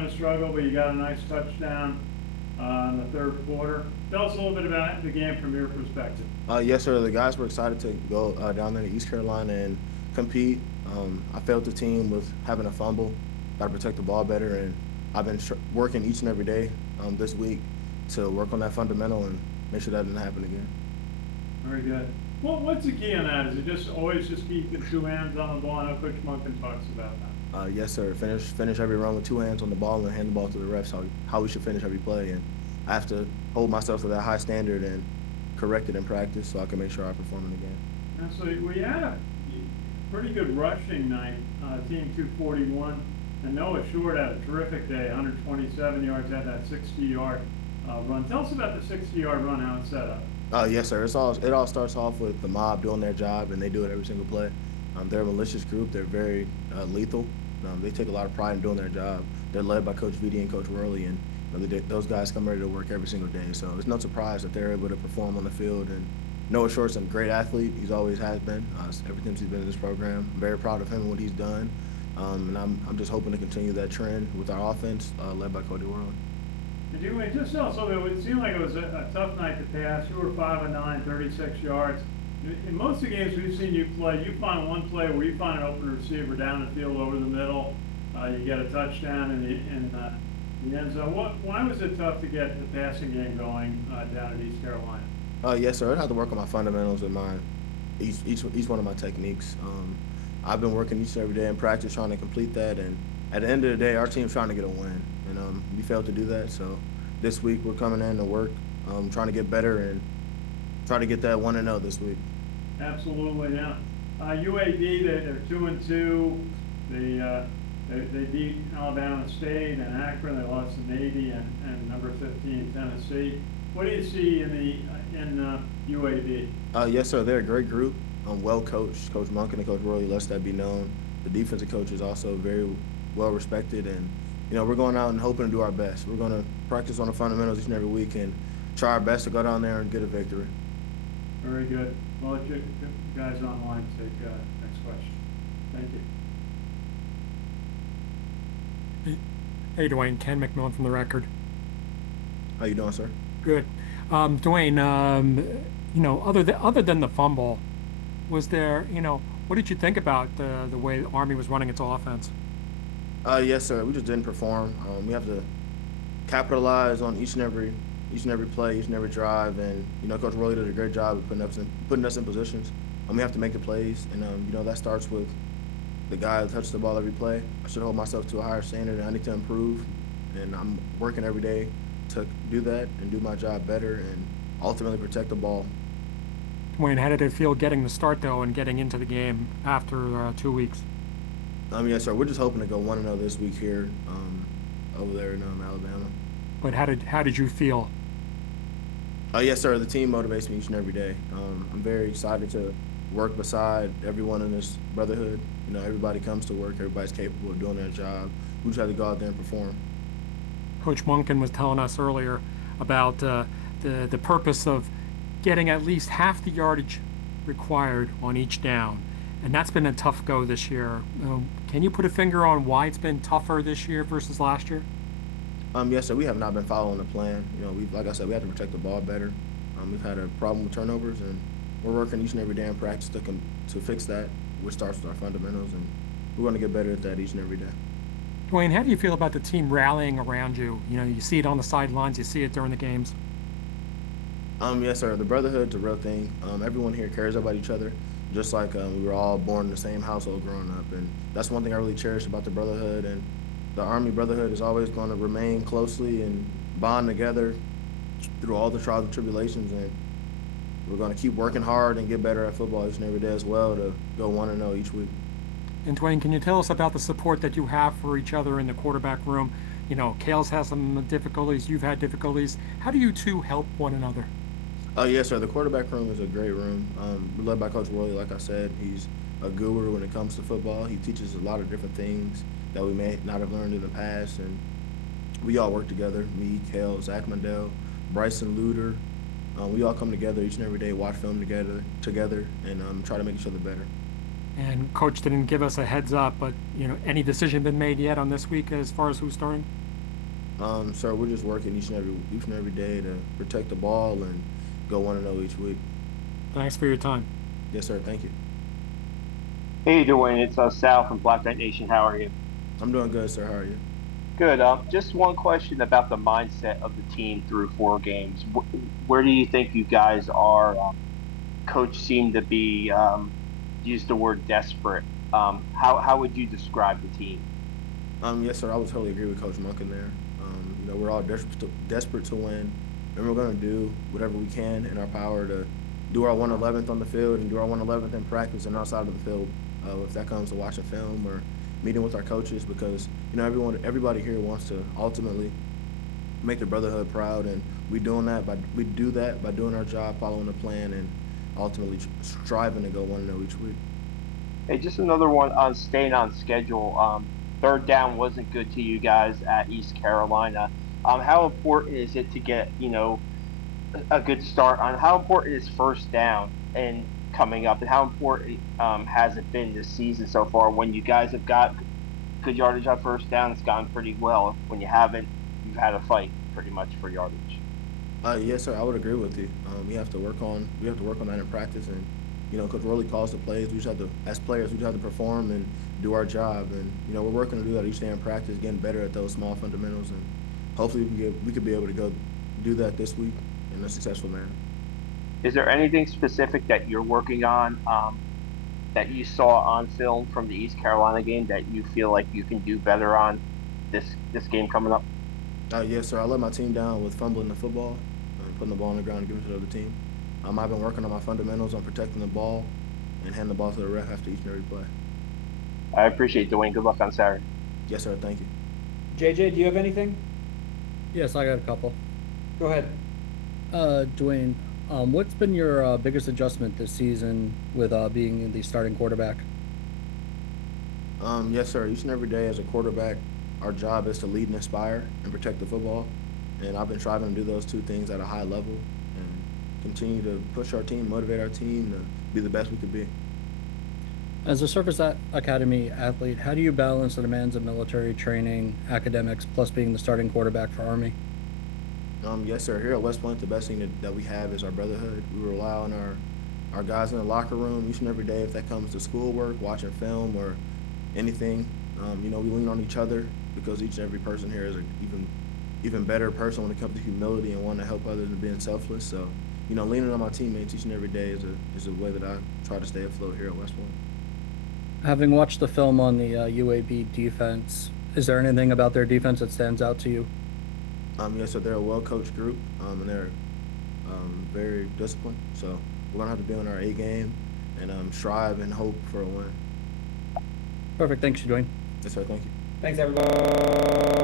kind of a struggle, but you got a nice touchdown in the third quarter. Tell us a little bit about the game from your perspective. Yes, sir. The guys were excited to go down there to East Carolina and compete. I felt the team was having a fumble, got to protect the ball better, and I've been working each and every day this week to work on that fundamental and make sure that didn't happen again. Very good. Well, what's the key on that? Is it just always just keeping two hands on the ball? I know Coach Munkin talks about that. Yes, sir. Finish every run with two hands on the ball and hand the ball to the refs. How we should finish every play, and I have to hold myself to that high standard and correct it in practice so I can make sure I perform in the game. And so we had a pretty good rushing night, team 241. And Noah Short had a terrific day, 127 yards, had that 60-yard run. Tell us about the 60-yard run, how it's set up. Yes, sir. It all starts off with the mob doing their job, and they do it every single play. They're a malicious group. They're very lethal. They take a lot of pride in doing their job. They're led by Coach Vidi and Coach Worley, and those guys come ready to work every single day. So it's no surprise that they're able to perform on the field. And Noah Short's a great athlete. He's always has been. Ever since he's been in this program, I'm very proud of him and what he's done. And I'm just hoping to continue that trend with our offense, led by Cody Worley. Did you just tell us a little bit? It seemed like it was a tough night to pass. You were 5 of 9, 36 yards. In most of the games we've seen you play, you find one play where you find an open receiver down the field over the middle. You get a touchdown in the end zone. Why was it tough to get the passing game going down in East Carolina? Yes, sir. I have to work on my fundamentals and each one of my techniques. I've been working each and every day in practice trying to complete that, and at the end of the day, our team's trying to get a win, and we failed to do that. So this week we're coming in to work, trying to get better and try to get that 1-0 this week. Absolutely, yeah. UAB, they're 2-2. They beat Alabama State and Akron. They lost to Navy and number 15 Tennessee. What do you see in UAB? Yes, sir. They're a great group. Well coached. Coach Monken and Coach Worley lets that be known. The defensive coach is also very well respected, and we're going out and hoping to do our best. We're going to practice on the fundamentals each and every week and try our best to go down there and get a victory. Very good. Well, let you guys online take next question. Thank you. Hey, Dwayne. Ken McMillan from The Record. How you doing, sir? Good. Dwayne, other than the fumble, was there, what did you think about the way the Army was running its offense? Yes, sir. We just didn't perform. We have to capitalize on each and every play, each and every drive, and Coach Worley did a great job of putting us in positions. We have to make the plays, and that starts with the guy that touches the ball every play. I should hold myself to a higher standard, and I need to improve. And I'm working every day to do that and do my job better, and ultimately protect the ball. Dwayne, how did it feel getting the start though and getting into the game after 2 weeks? Yes, sir. We're just hoping to go 1-0 this week here, over there in Alabama. But how did you feel? Yes, sir. The team motivates me each and every day. I'm very excited to work beside everyone in this brotherhood. Everybody comes to work. Everybody's capable of doing their job. We just have to go out there and perform. Coach Munkin was telling us earlier about the purpose of getting at least half the yardage required on each down. And that's been a tough go this year. Can you put a finger on why it's been tougher this year versus last year? Yes, sir. We have not been following the plan. Like I said, we have to protect the ball better. We've had a problem with turnovers, and we're working each and every day in practice to fix that, which starts with our fundamentals, and we're going to get better at that each and every day. Dwayne, how do you feel about the team rallying around you? You see it on the sidelines, you see it during the games. Yes, sir. The brotherhood's a real thing. Everyone here cares about each other, just like we were all born in the same household growing up, and that's one thing I really cherish about the brotherhood. And the Army brotherhood is always going to remain closely and bond together through all the trials and tribulations, and we're going to keep working hard and get better at football each and every day as well to go 1-0 each week. And Dwayne, can you tell us about the support that you have for each other in the quarterback room? Kale's has some difficulties, you've had difficulties. How do you two help one another? Yes, sir. The quarterback room is a great room. We're led by Coach Worley, like I said. He's a guru when it comes to football. He teaches a lot of different things that we may not have learned in the past, and we all work together. Me, Kale, Zach Mandel, Bryson Luter. We all come together each and every day, watch film together, and try to make each other better. And Coach didn't give us a heads up, but any decision been made yet on this week as far as who's starting? Sir, we're just working each and every day to protect the ball and go 1-0 each week. Thanks for your time. Yes, sir. Thank you. Hey, Dwayne, it's Sal from Black Knight Nation. How are you? I'm doing good, sir. How are you? Good. Just one question about the mindset of the team through 4 games. Where do you think you guys are? Coach seemed to be used the word desperate. How would you describe the team? Yes, sir. I would totally agree with Coach Monk in there. We're all desperate to win, and we're going to do whatever we can in our power to do our 111th on the field and do our 111th in practice and outside of the field. If that comes to watching film or meeting with our coaches, because everybody here wants to ultimately make the brotherhood proud, and we do that by doing our job, following the plan, and ultimately striving to go 1-0 each week. Hey, just another one on staying on schedule. Third down wasn't good to you guys at East Carolina. How important is it to get a good start on? How important is first down and coming up, and how important has it been this season so far? When you guys have got good yardage on first down, it's gone pretty well. When you haven't, you've had a fight pretty much for yardage. Yes, sir. I would agree with you. We have to work on that in practice, and Coach Rowley calls the plays. We just have to, as players, we just have to perform and do our job, and we're working to do that each day in practice, getting better at those small fundamentals, and hopefully we could be able to go do that this week in a successful manner. Is there anything specific that you're working on that you saw on film from the East Carolina game that you feel like you can do better on this game coming up? Yes, sir. I let my team down with fumbling the football, putting the ball on the ground and giving it to the other team. I've been working on my fundamentals on protecting the ball and handing the ball to the ref after each and every play. I appreciate it, Dwayne. Good luck on Saturday. Yes, sir. Thank you. JJ, do you have anything? Yes, I got a couple. Go ahead. Dwayne, what's been your biggest adjustment this season with being the starting quarterback? Yes, sir. Each and every day as a quarterback, our job is to lead and inspire and protect the football. And I've been striving to do those two things at a high level and continue to push our team, motivate our team to be the best we could be. As a Service Academy athlete, how do you balance the demands of military training, academics, plus being the starting quarterback for Army? Yes, sir. Here at West Point, the best thing that we have is our brotherhood. We rely on our guys in the locker room each and every day. If that comes to schoolwork, watching film, or anything, we lean on each other because each and every person here is an even better person when it comes to humility and wanting to help others and being selfless. So, leaning on my teammates each and every day is a way that I try to stay afloat here at West Point. Having watched the film on the UAB defense, is there anything about their defense that stands out to you? Yes, so they're a well-coached group, and they're very disciplined. So we're going to have to be on our A game and strive and hope for a win. Perfect. Thanks, Dwayne. Yes, sir. Thank you. Thanks, everybody.